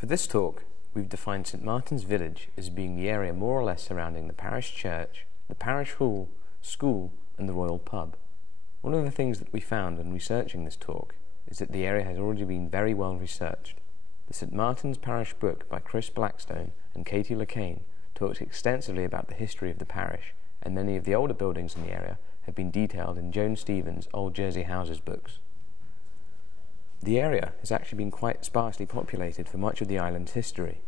For this talk, we've defined St Martin's Village as being the area more or less surrounding the parish church, the parish hall, school and the royal pub. One of the things that we found when researching this talk is that the area has already been very well researched. The St Martin's Parish book by Chris Blackstone and Katie LeCain talks extensively about the history of the parish, and many of the older buildings in the area have been detailed in Joan Stevens' Old Jersey Houses books. The area has actually been quite sparsely populated for much of the island's history.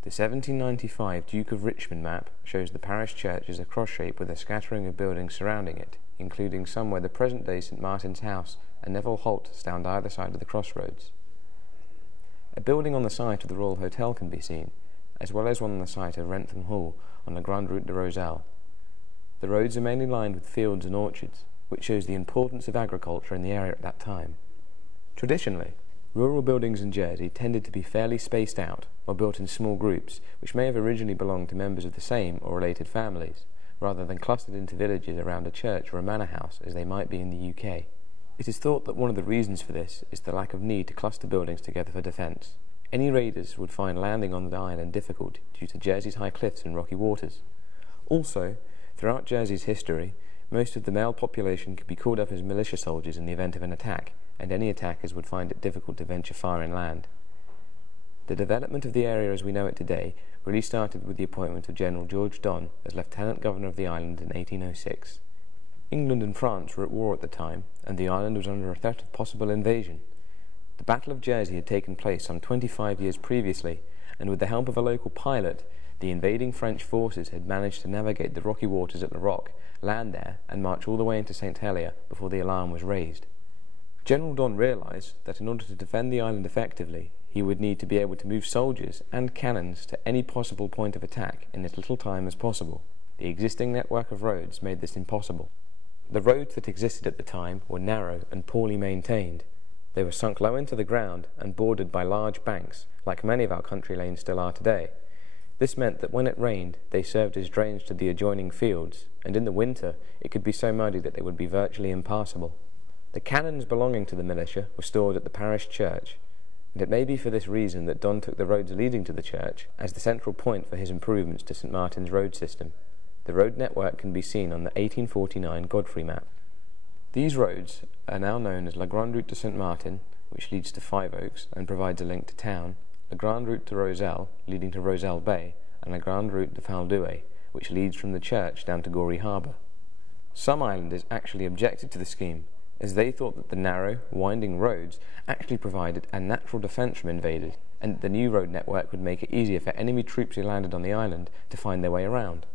The 1795 Duke of Richmond map shows the parish church as a cross shape with a scattering of buildings surrounding it, including some where the present-day St Martin's House and Neville Holt stand either side of the crossroads. A building on the site of the Royal Hotel can be seen, as well as one on the site of Wrentham Hall on the Grande Route de Roselle. The roads are mainly lined with fields and orchards, which shows the importance of agriculture in the area at that time. Traditionally, rural buildings in Jersey tended to be fairly spaced out or built in small groups, which may have originally belonged to members of the same or related families, rather than clustered into villages around a church or a manor house as they might be in the UK. It is thought that one of the reasons for this is the lack of need to cluster buildings together for defence. Any raiders would find landing on the island difficult due to Jersey's high cliffs and rocky waters. Also, throughout Jersey's history, most of the male population could be called up as militia soldiers in the event of an attack, and any attackers would find it difficult to venture far inland. The development of the area as we know it today really started with the appointment of General George Donne as Lieutenant Governor of the island in 1806. England and France were at war at the time, and the island was under a threat of possible invasion. The Battle of Jersey had taken place some 25 years previously, and with the help of a local pilot, the invading French forces had managed to navigate the rocky waters at the Rock, land there, and march all the way into St Helier before the alarm was raised. General Donne realised that in order to defend the island effectively, he would need to be able to move soldiers and cannons to any possible point of attack in as little time as possible. The existing network of roads made this impossible. The roads that existed at the time were narrow and poorly maintained. They were sunk low into the ground and bordered by large banks, like many of our country lanes still are today. This meant that when it rained, they served as drains to the adjoining fields, and in the winter it could be so muddy that they would be virtually impassable. The cannons belonging to the militia were stored at the parish church, and it may be for this reason that Donne took the roads leading to the church as the central point for his improvements to St Martin's road system. The road network can be seen on the 1849 Godfrey map. These roads are now known as La Grande Route de St Martin, which leads to Five Oaks and provides a link to town, La Grande Route de Roselle, leading to Roselle Bay, and La Grande Route de Faldouet, which leads from the church down to Gorey Harbour. Some islanders actually objected to the scheme, as they thought that the narrow, winding roads actually provided a natural defence from invaders, and that the new road network would make it easier for enemy troops who landed on the island to find their way around.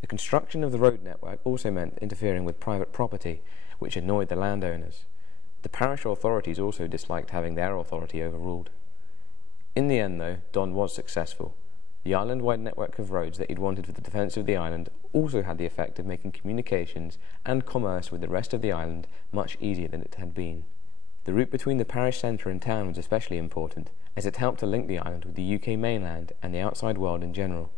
The construction of the road network also meant interfering with private property, which annoyed the landowners. The parish authorities also disliked having their authority overruled. In the end, though, Donne was successful. The island-wide network of roads that he'd wanted for the defence of the island also had the effect of making communications and commerce with the rest of the island much easier than it had been. The route between the parish centre and town was especially important, as it helped to link the island with the UK mainland and the outside world in general.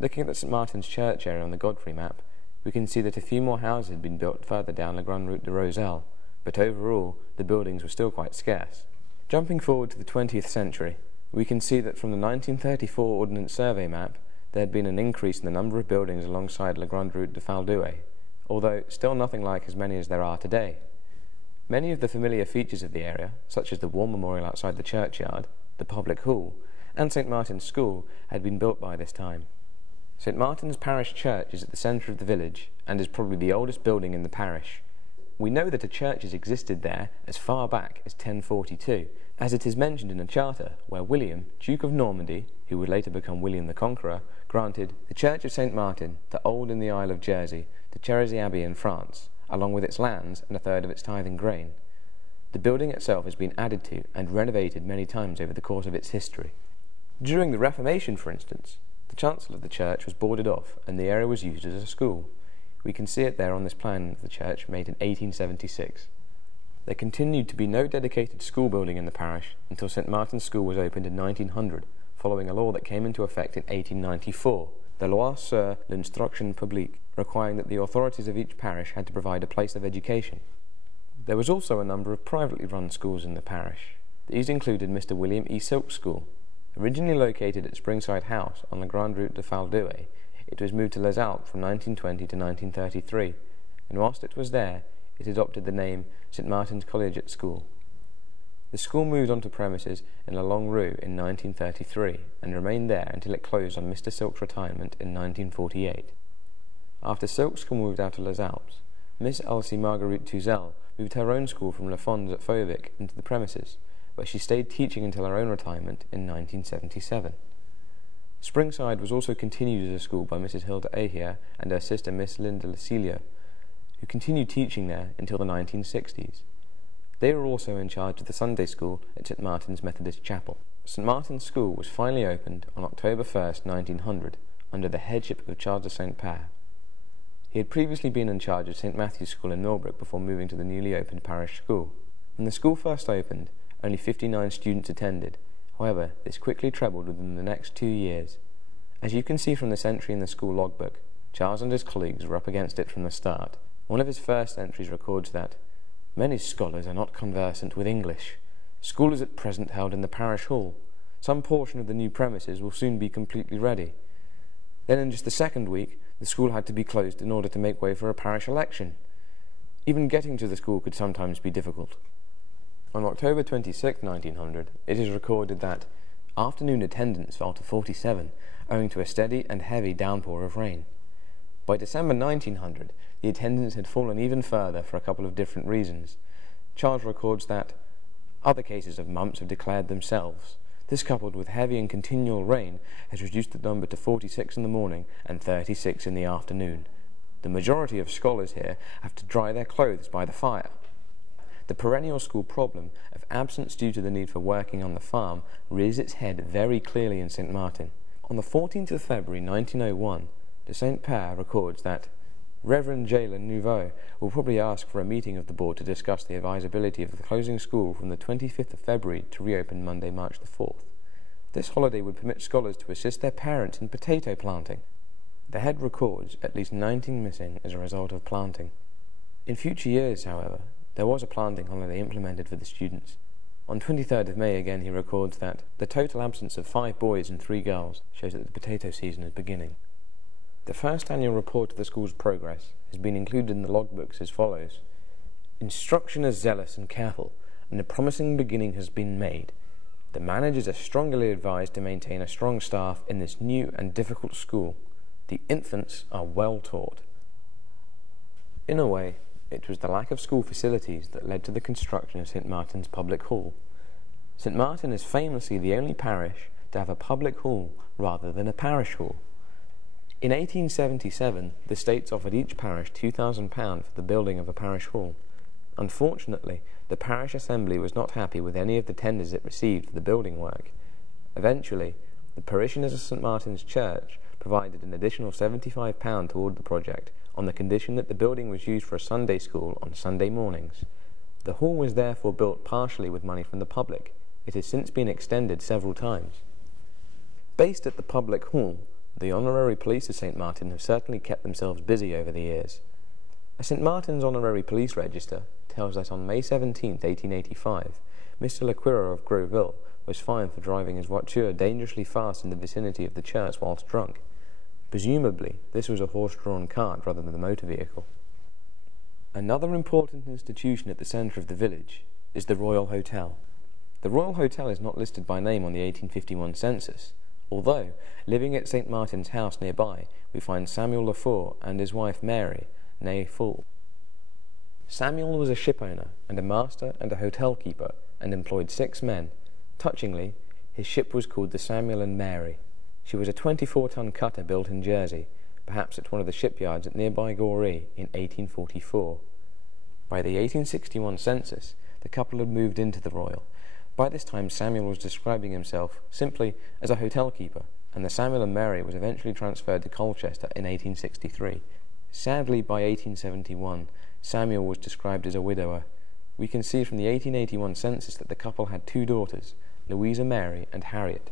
Looking at the St Martin's Church area on the Godfrey map, we can see that a few more houses had been built further down La Grande Route de Roselle, but overall the buildings were still quite scarce. Jumping forward to the 20th century, we can see that from the 1934 Ordnance Survey map, there had been an increase in the number of buildings alongside La Grande Route de Faldouet, although still nothing like as many as there are today. Many of the familiar features of the area, such as the war memorial outside the churchyard, the public hall, and St Martin's School, had been built by this time. St Martin's Parish Church is at the centre of the village and is probably the oldest building in the parish. We know that a church has existed there as far back as 1042, as it is mentioned in a charter where William, Duke of Normandy, who would later become William the Conqueror, granted the Church of St Martin, the old in the Isle of Jersey, to Cherisy Abbey in France, along with its lands and a third of its tithing grain. The building itself has been added to and renovated many times over the course of its history. During the Reformation, for instance, the chancel of the church was boarded off and the area was used as a school. We can see it there on this plan of the church made in 1876. There continued to be no dedicated school building in the parish until St Martin's School was opened in 1900, following a law that came into effect in 1894, the Loi sur l'instruction publique, requiring that the authorities of each parish had to provide a place of education. There was also a number of privately run schools in the parish. These included Mr. William E. Silk's School, Originally located at Springside House on the Grande Route de Faldouet, it was moved to Les Alpes from 1920 to 1933, and whilst it was there, it adopted the name St Martin's Collegiate School. The school moved onto premises in La Longue Rue in 1933 and remained there until it closed on Mr Silk's retirement in 1948. After Silk's school moved out of Les Alpes, Miss Elsie Marguerite Touzel moved her own school from Le Fons at Fauvic into the premises, where she stayed teaching until her own retirement in 1977. Springside was also continued as a school by Mrs Hilda Ahier and her sister Miss Linda Lucilio, who continued teaching there until the 1960s. They were also in charge of the Sunday school at St Martin's Methodist Chapel. St Martin's School was finally opened on October 1st, 1900, under the headship of Charles de Saint-Père. He had previously been in charge of St Matthew's School in Millbrook before moving to the newly opened parish school. When the school first opened, only 59 students attended. However, this quickly trebled within the next 2 years. As you can see from this entry in the school logbook, Charles and his colleagues were up against it from the start. One of his first entries records that many scholars are not conversant with English. School is at present held in the parish hall. Some portion of the new premises will soon be completely ready. Then in just the second week, the school had to be closed in order to make way for a parish election. Even getting to the school could sometimes be difficult. On October 26, 1900, it is recorded that afternoon attendance fell to 47, owing to a steady and heavy downpour of rain. By December 1900, the attendance had fallen even further for a couple of different reasons. Charles records that other cases of mumps have declared themselves. This, coupled with heavy and continual rain, has reduced the number to 46 in the morning and 36 in the afternoon. The majority of scholars here have to dry their clothes by the fire. The perennial school problem of absence due to the need for working on the farm rears its head very clearly in St Martin. On the 14th of February 1901, de Saint-Père records that Reverend Jailer Nouveau will probably ask for a meeting of the board to discuss the advisability of the closing school from the 25th of February to reopen Monday, March the 4th. This holiday would permit scholars to assist their parents in potato planting. The head records at least 19 missing as a result of planting. In future years, however, there was a planting holiday implemented for the students. On 23rd of May again he records that the total absence of 5 boys and 3 girls shows that the potato season is beginning. The first annual report of the school's progress has been included in the logbooks as follows. Instruction is zealous and careful, and a promising beginning has been made. The managers are strongly advised to maintain a strong staff in this new and difficult school. The infants are well taught. In a way, it was the lack of school facilities that led to the construction of St Martin's Public Hall. St Martin is famously the only parish to have a public hall rather than a parish hall. In 1877, the States offered each parish £2,000 for the building of a parish hall. Unfortunately, the parish assembly was not happy with any of the tenders it received for the building work. Eventually, the parishioners of St Martin's Church provided an additional £75 toward the project on the condition that the building was used for a Sunday school on Sunday mornings. The hall was therefore built partially with money from the public. It has since been extended several times. Based at the public hall, the honorary police of St Martin have certainly kept themselves busy over the years. A St Martin's honorary police register tells that on May 17, 1885, Mr Lequira of Groville was fined for driving his voiture dangerously fast in the vicinity of the church whilst drunk. Presumably, this was a horse-drawn cart rather than a motor vehicle. Another important institution at the centre of the village is the Royal Hotel. The Royal Hotel is not listed by name on the 1851 census, although, living at St Martin's House nearby, we find Samuel Lefort and his wife Mary, née Fool. Samuel was a shipowner and a master and a hotel keeper, and employed 6 men. Touchingly, his ship was called the Samuel and Mary. She was a 24-ton cutter built in Jersey, perhaps at one of the shipyards at nearby Goree in 1844. By the 1861 census, the couple had moved into the Royal. By this time, Samuel was describing himself simply as a hotel keeper, and the Samuel and Mary was eventually transferred to Colchester in 1863. Sadly, by 1871, Samuel was described as a widower. We can see from the 1881 census that the couple had 2 daughters, Louisa Mary and Harriet.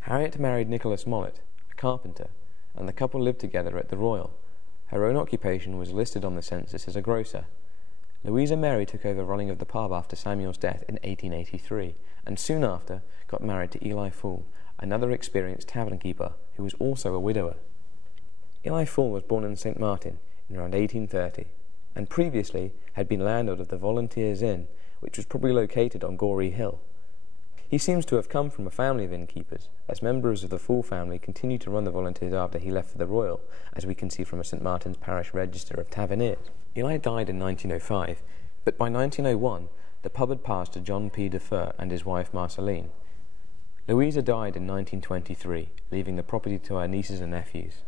Harriet married Nicholas Mollett, a carpenter, and the couple lived together at the Royal. Her own occupation was listed on the census as a grocer. Louisa Mary took over running of the pub after Samuel's death in 1883, and soon after got married to Eli Fall, another experienced tavern keeper who was also a widower. Eli Fall was born in St. Martin in around 1830, and previously had been landlord of the Volunteers Inn, which was probably located on Gorey Hill. He seems to have come from a family of innkeepers, as members of the Fall family continued to run the Volunteers after he left for the Royal, as we can see from a St. Martin's Parish Register of Taverniers. Eli died in 1905, but by 1901 the pub had passed to John P. Defer and his wife Marceline. Louisa died in 1923, leaving the property to her nieces and nephews.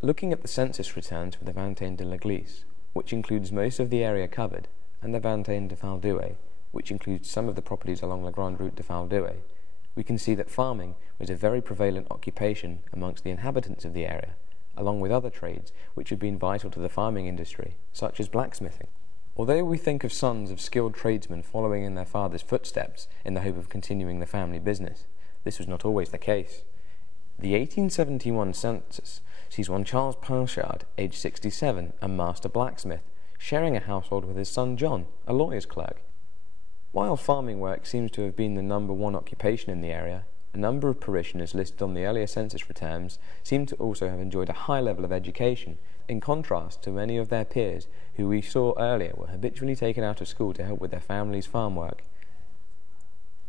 Looking at the census returns for the Vingtaine de l'Église, which includes most of the area covered, and the Vingtaine de Faldouet, which includes some of the properties along La Grande Route de Faldouet, we can see that farming was a very prevalent occupation amongst the inhabitants of the area, along with other trades which had been vital to the farming industry, such as blacksmithing. Although we think of sons of skilled tradesmen following in their father's footsteps in the hope of continuing the family business, this was not always the case. The 1871 census sees one Charles Panchard, aged 67, a master blacksmith, sharing a household with his son John, a lawyer's clerk. While farming work seems to have been the number one occupation in the area, a number of parishioners listed on the earlier census returns seem to also have enjoyed a high level of education, in contrast to many of their peers who we saw earlier were habitually taken out of school to help with their family's farm work.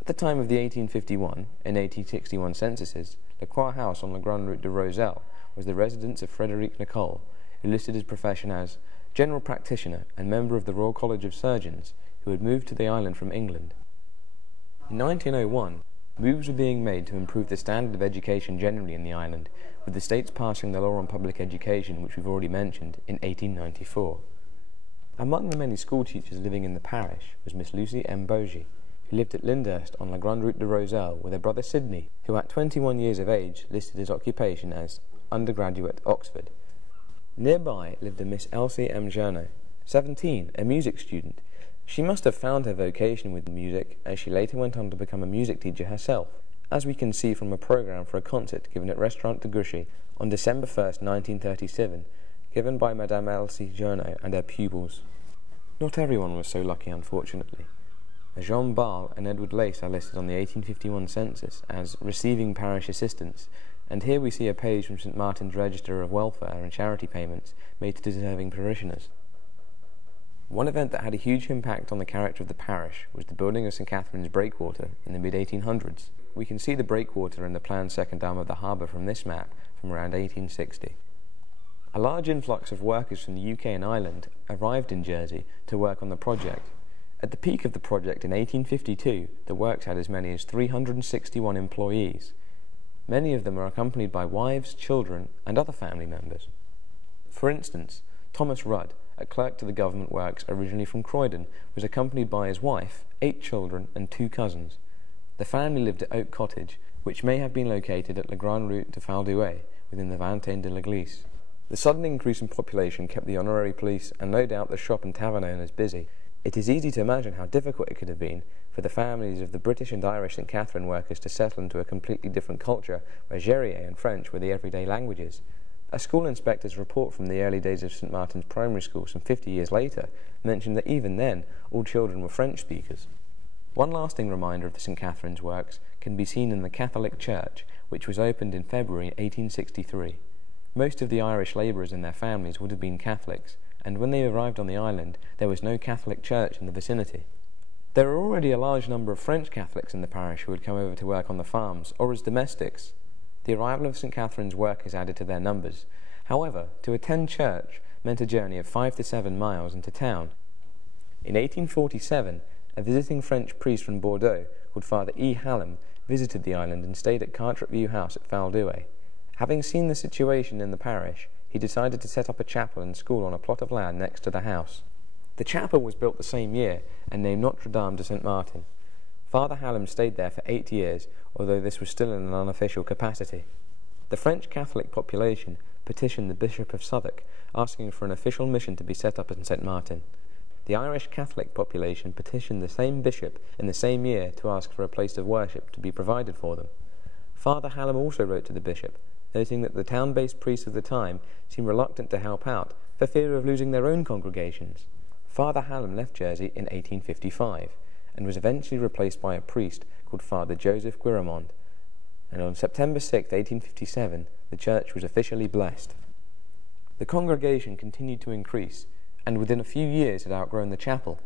At the time of the 1851 and 1861 censuses, the Croix House on La Grande Route de Roselle was the residence of Frederic Nicole, who listed his profession as general practitioner and member of the Royal College of Surgeons, who had moved to the island from England. In 1901, moves were being made to improve the standard of education generally in the island, with the states passing the law on public education, which we've already mentioned, in 1894. Among the many school teachers living in the parish was Miss Lucy M. Bogie, who lived at Lyndhurst on La Grande Route de Roselle with her brother Sidney, who at 21 years of age listed his occupation as undergraduate at Oxford. Nearby lived a Miss Elsie M. Journo, 17, a music student. She must have found her vocation with music, as she later went on to become a music teacher herself, as we can see from a programme for a concert given at Restaurant de Grouchy on December 1st, 1937, given by Madame Elsie Journo and her pupils. Not everyone was so lucky, unfortunately. Jean Ball and Edward Lace are listed on the 1851 census as receiving parish assistance, and here we see a page from St. Martin's Register of Welfare and Charity Payments made to deserving parishioners. One event that had a huge impact on the character of the parish was the building of St. Catherine's Breakwater in the mid-1800s. We can see the breakwater and the planned second dam of the harbour from this map from around 1860. A large influx of workers from the UK and Ireland arrived in Jersey to work on the project. At the peak of the project in 1852, the works had as many as 361 employees. Many of them are accompanied by wives, children, and other family members. For instance, Thomas Rudd, a clerk to the government works originally from Croydon, was accompanied by his wife, 8 children, and 2 cousins. The family lived at Oak Cottage, which may have been located at La Grande Route de Faldouet, within the Vingtaine de l'Église. The sudden increase in population kept the honorary police and no doubt the shop and tavern owners busy. It is easy to imagine how difficult it could have been for the families of the British and Irish St. Catherine workers to settle into a completely different culture where Gérier and French were the everyday languages. A school inspector's report from the early days of St. Martin's Primary School some 50 years later mentioned that even then all children were French speakers. One lasting reminder of the St. Catherine's works can be seen in the Catholic Church, which was opened in February 1863. Most of the Irish labourers and their families would have been Catholics, and when they arrived on the island there was no Catholic church in the vicinity. There were already a large number of French Catholics in the parish who had come over to work on the farms or as domestics. The arrival of St. Catherine's workers added to their numbers. However, to attend church meant a journey of 5 to 7 miles into town. In 1847, a visiting French priest from Bordeaux, called Father E. Hallam, visited the island and stayed at Carteret View House at Faldouet. Having seen the situation in the parish, he decided to set up a chapel and school on a plot of land next to the house. The chapel was built the same year and named Notre Dame de St. Martin. Father Hallam stayed there for 8 years, although this was still in an unofficial capacity. The French Catholic population petitioned the Bishop of Southwark, asking for an official mission to be set up in St. Martin. The Irish Catholic population petitioned the same bishop in the same year to ask for a place of worship to be provided for them. Father Hallam also wrote to the bishop, noting that the town-based priests of the time seemed reluctant to help out for fear of losing their own congregations. Father Hallam left Jersey in 1855, and was eventually replaced by a priest called Father Joseph Guiramond. And on September 6, 1857, the church was officially blessed. The congregation continued to increase, and within a few years had outgrown the chapel.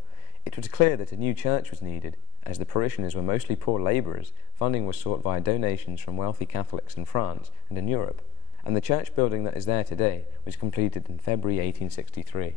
It was clear that a new church was needed. As the parishioners were mostly poor labourers, funding was sought via donations from wealthy Catholics in France and in Europe, and the church building that is there today was completed in February 1863.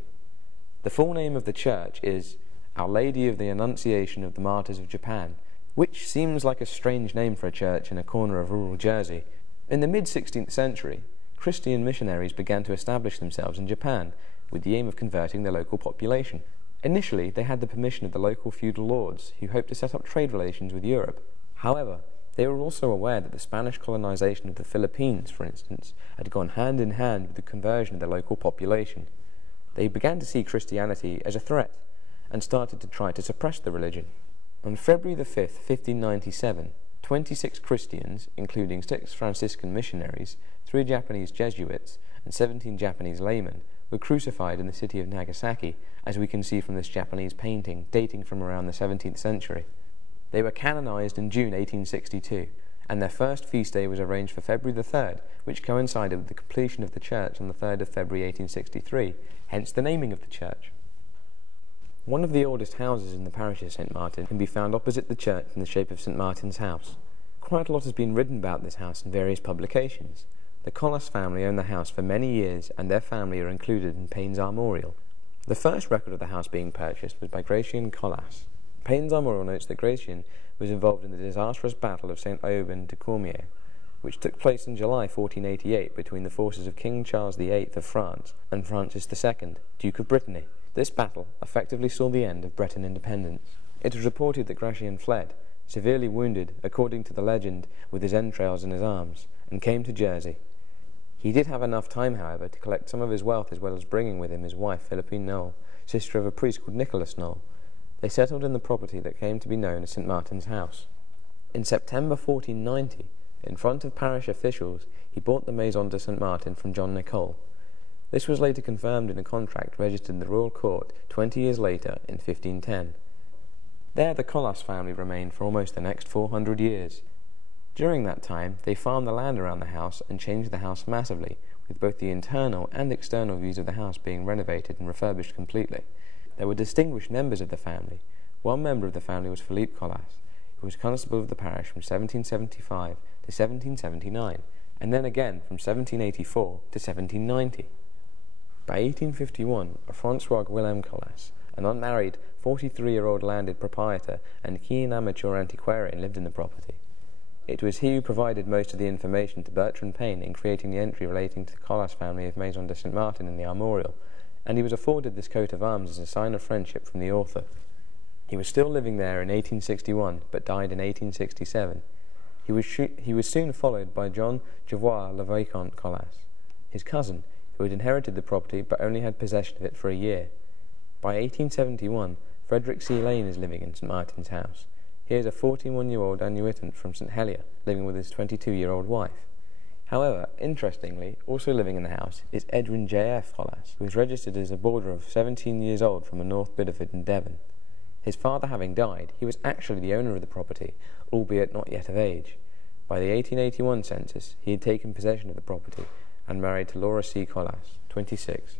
The full name of the church is Our Lady of the Annunciation of the Martyrs of Japan, which seems like a strange name for a church in a corner of rural Jersey. In the mid-16th century, Christian missionaries began to establish themselves in Japan with the aim of converting the local population. Initially, they had the permission of the local feudal lords who hoped to set up trade relations with Europe. However, they were also aware that the Spanish colonization of the Philippines, for instance, had gone hand in hand with the conversion of the local population. They began to see Christianity as a threat and started to try to suppress the religion. On February the 5th, 1597, 26 Christians, including 6 Franciscan missionaries, 3 Japanese Jesuits, and 17 Japanese laymen, were crucified in the city of Nagasaki, as we can see from this Japanese painting dating from around the 17th century. They were canonized in June 1862, and their first feast day was arranged for February the 3rd, which coincided with the completion of the church on the 3rd of February 1863, hence the naming of the church. One of the oldest houses in the parish of St. Martin can be found opposite the church in the shape of St. Martin's house. Quite a lot has been written about this house in various publications. The Collas family owned the house for many years, and their family are included in Payne's Armorial. The first record of the house being purchased was by Gratian Collas. Payne's Armorial notes that Gratian was involved in the disastrous Battle of St. Aubin de Cormier, which took place in July 1488 between the forces of King Charles VIII of France and Francis II, Duke of Brittany. This battle effectively saw the end of Breton independence. It was reported that Gratian fled, severely wounded, according to the legend, with his entrails in his arms, and came to Jersey. He did have enough time, however, to collect some of his wealth as well as bringing with him his wife, Philippine Knoll, sister of a priest called Nicholas Knoll. They settled in the property that came to be known as St. Martin's House. In September 1490, in front of parish officials, he bought the Maison de St. Martin from John Nicole. This was later confirmed in a contract registered in the royal court 20 years later in 1510. There the Collas family remained for almost the next 400 years. During that time, they farmed the land around the house and changed the house massively, with both the internal and external views of the house being renovated and refurbished completely. There were distinguished members of the family. One member of the family was Philippe Collas, who was constable of the parish from 1775 to 1779, and then again from 1784 to 1790. By 1851, Francois Willem Collas, an unmarried 43-year-old landed proprietor and keen amateur antiquarian, lived in the property. It was he who provided most of the information to Bertrand Payne in creating the entry relating to the Collas family of Maison de St. Martin in the Armorial, and he was afforded this coat of arms as a sign of friendship from the author. He was still living there in 1861, but died in 1867. He was soon followed by John Jevois le Vicomte Collas, his cousin, who had inherited the property but only had possession of it for a year. By 1871, Frederick C. Lane is living in St. Martin's House. He is a 41-year-old annuitant from St. Helier, living with his 22-year-old wife. However, interestingly, also living in the house is Edwin J.F. Collas, who is registered as a boarder of 17 years old from a North Bideford in Devon. His father having died, he was actually the owner of the property, albeit not yet of age. By the 1881 census, he had taken possession of the property and married to Laura C. Collas, 26.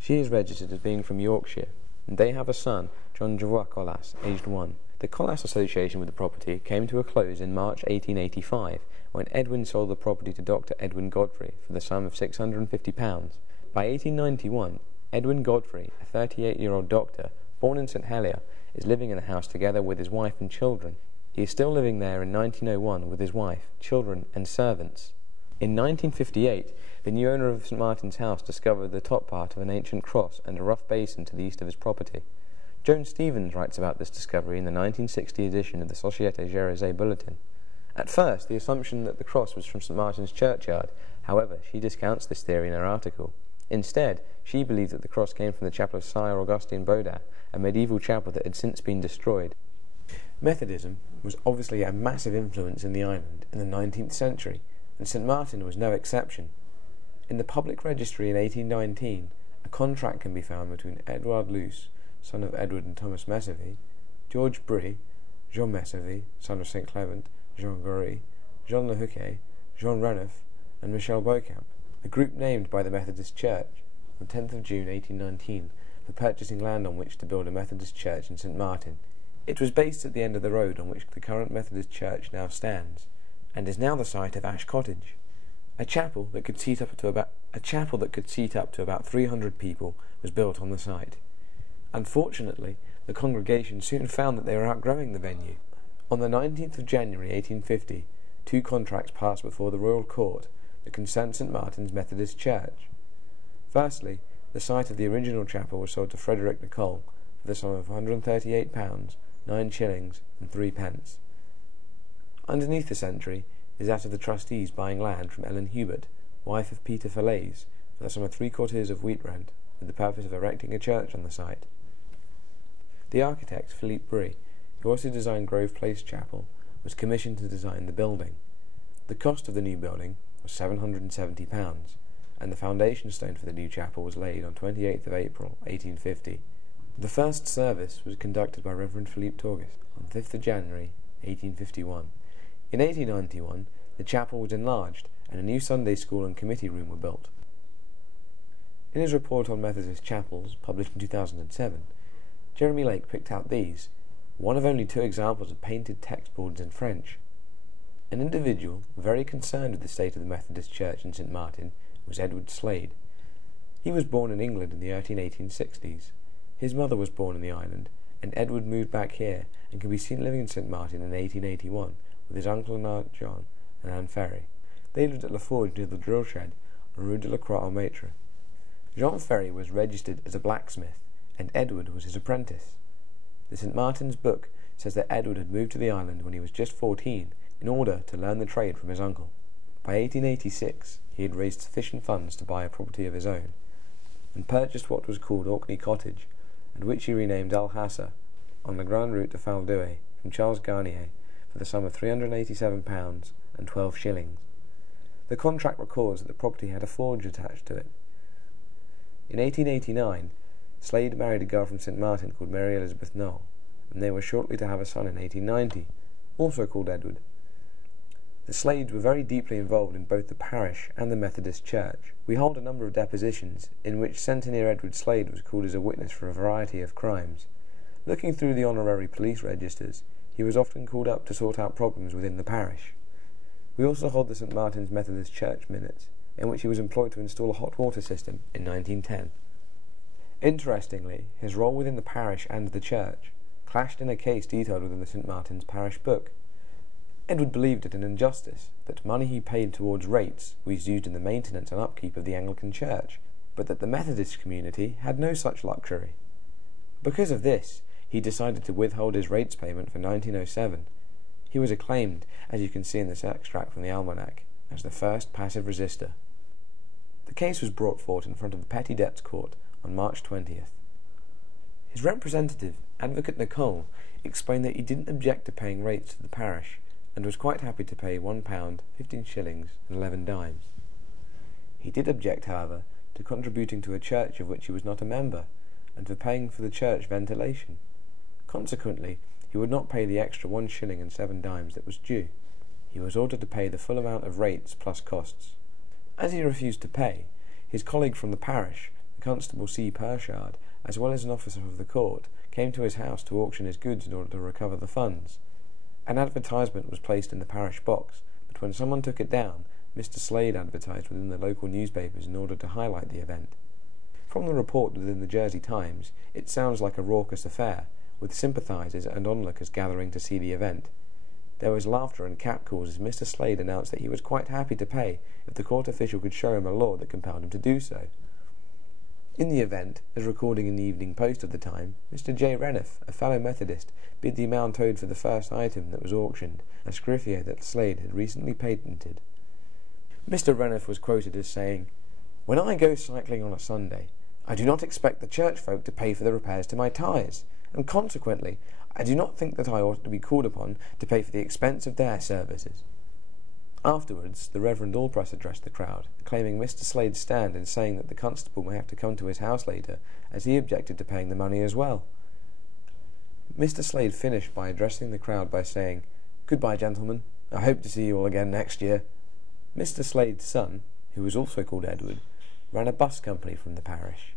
She is registered as being from Yorkshire, and they have a son, John Jevois Collas, aged 1. The Collas association with the property came to a close in March 1885, when Edwin sold the property to Dr. Edwin Godfrey for the sum of £650. By 1891, Edwin Godfrey, a 38-year-old doctor, born in St. Helier, is living in the house together with his wife and children. He is still living there in 1901 with his wife, children, and servants. In 1958, the new owner of St. Martin's House discovered the top part of an ancient cross and a rough basin to the east of his property. Joan Stevens writes about this discovery in the 1960 edition of the Société Gérisée Bulletin. At first, the assumption that the cross was from St. Martin's churchyard. However, she discounts this theory in her article. Instead, she believes that the cross came from the chapel of Sire Augustin Baudin, a medieval chapel that had since been destroyed. Methodism was obviously a massive influence in the island in the 19th century, and St. Martin was no exception. In the public registry in 1819, a contract can be found between Edouard Luce, son of Edward and Thomas Messervy, George Brie, Jean Messevy, son of St. Clement, Jean Gorey, Jean Le Houquet, Jean Renouf, and Michel Beauchamp, a group named by the Methodist Church on the 10th of June 1819 for purchasing land on which to build a Methodist church in St. Martin. It was based at the end of the road on which the current Methodist Church now stands, and is now the site of Ash Cottage. A chapel that could seat up to about 300 people was built on the site. Unfortunately, the congregation soon found that they were outgrowing the venue. On the 19th of January 1850, 2 contracts passed before the Royal Court that concerned St. Martin's Methodist Church. Firstly, the site of the original chapel was sold to Frederick Nicole for the sum of £138, 9 shillings and 3 pence. Underneath this entry is that of the trustees buying land from Ellen Hubert, wife of Peter Falaise, for the sum of 3/4 of wheat rent, with the purpose of erecting a church on the site. The architect, Philippe Brie, who also designed Grove Place Chapel, was commissioned to design the building. The cost of the new building was £770, and the foundation stone for the new chapel was laid on 28th of April 1850. The first service was conducted by Reverend Philippe Torgus on 5th of January 1851. In 1891, the chapel was enlarged, and a new Sunday school and committee room were built. In his report on Methodist chapels, published in 2007, Jeremy Lake picked out these, one of only 2 examples of painted text boards in French. An individual very concerned with the state of the Methodist Church in St. Martin was Edward Slade. He was born in England in the early 1860s. His mother was born in the island, and Edward moved back here and can be seen living in St. Martin in 1881 with his uncle and aunt John and Anne Ferry. They lived at La Forge near the drill shed on Rue de la Croix-en-Maitre. Jean Ferry was registered as a blacksmith, and Edward was his apprentice. The St. Martin's book says that Edward had moved to the island when he was just 14 in order to learn the trade from his uncle. By 1886 he had raised sufficient funds to buy a property of his own, and purchased what was called Orkney Cottage, and which he renamed Alhassa, on the Grande Route de Faldouet, from Charles Garnier, for the sum of £387 and 12 shillings. The contract records that the property had a forge attached to it. In 1889, Slade married a girl from St. Martin called Mary Elizabeth Knoll, and they were shortly to have a son in 1890, also called Edward. The Slades were very deeply involved in both the parish and the Methodist Church. We hold a number of depositions in which Centennier Edward Slade was called as a witness for a variety of crimes. Looking through the honorary police registers, he was often called up to sort out problems within the parish. We also hold the St. Martin's Methodist Church minutes, in which he was employed to install a hot water system in 1910. Interestingly, his role within the parish and the church clashed in a case detailed within the St. Martin's parish book. Edward believed it an injustice that money he paid towards rates was used in the maintenance and upkeep of the Anglican Church, but that the Methodist community had no such luxury. Because of this, he decided to withhold his rates payment for 1907. He was acclaimed, as you can see in this extract from the Almanac, as the first passive resister. The case was brought forward in front of the Petty Debts Court on March 20th. His representative, Advocate Nicole, explained that he didn't object to paying rates to the parish, and was quite happy to pay £1, 15 shillings and 11 dimes. He did object, however, to contributing to a church of which he was not a member, and for paying for the church ventilation. Consequently, he would not pay the extra 1 shilling and 7 dimes that was due. He was ordered to pay the full amount of rates plus costs. As he refused to pay, his colleague from the parish, the Constable C. Pershard, as well as an officer of the court, came to his house to auction his goods in order to recover the funds. An advertisement was placed in the parish box, but when someone took it down, Mr. Slade advertised within the local newspapers in order to highlight the event. From the report within the Jersey Times, it sounds like a raucous affair, with sympathisers and onlookers gathering to see the event. There was laughter and catcalls as Mr. Slade announced that he was quite happy to pay if the court official could show him a law that compelled him to do so. In the event, as recording in the Evening Post of the time, Mr. J. Renouf, a fellow Methodist, bid the amount owed for the first item that was auctioned, a scriffio that Slade had recently patented. Mr. Renouf was quoted as saying, "When I go cycling on a Sunday, I do not expect the church folk to pay for the repairs to my tyres, and consequently I do not think that I ought to be called upon to pay for the expense of their services." Afterwards, the Reverend Allpress addressed the crowd, claiming Mr. Slade's stand in saying that the constable may have to come to his house later, as he objected to paying the money as well. Mr. Slade finished by addressing the crowd by saying, "Goodbye, gentlemen. I hope to see you all again next year." Mr. Slade's son, who was also called Edward, ran a bus company from the parish.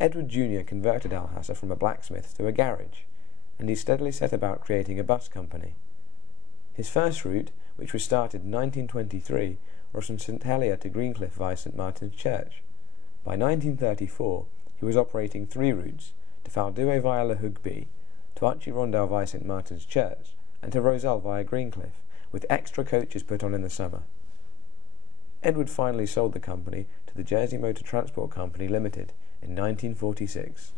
Edward Jr. converted Alhassa from a blacksmith to a garage, and he steadily set about creating a bus company. His first route, which was started in 1923, was from St Helier to Greencliff via St Martin's Church. By 1934, he was operating 3 routes, to Faldue via Le Hugby, to Archirondel via St Martin's Church, and to Roselle via Greencliff, with extra coaches put on in the summer. Edward finally sold the company to the Jersey Motor Transport Company Limited in 1946.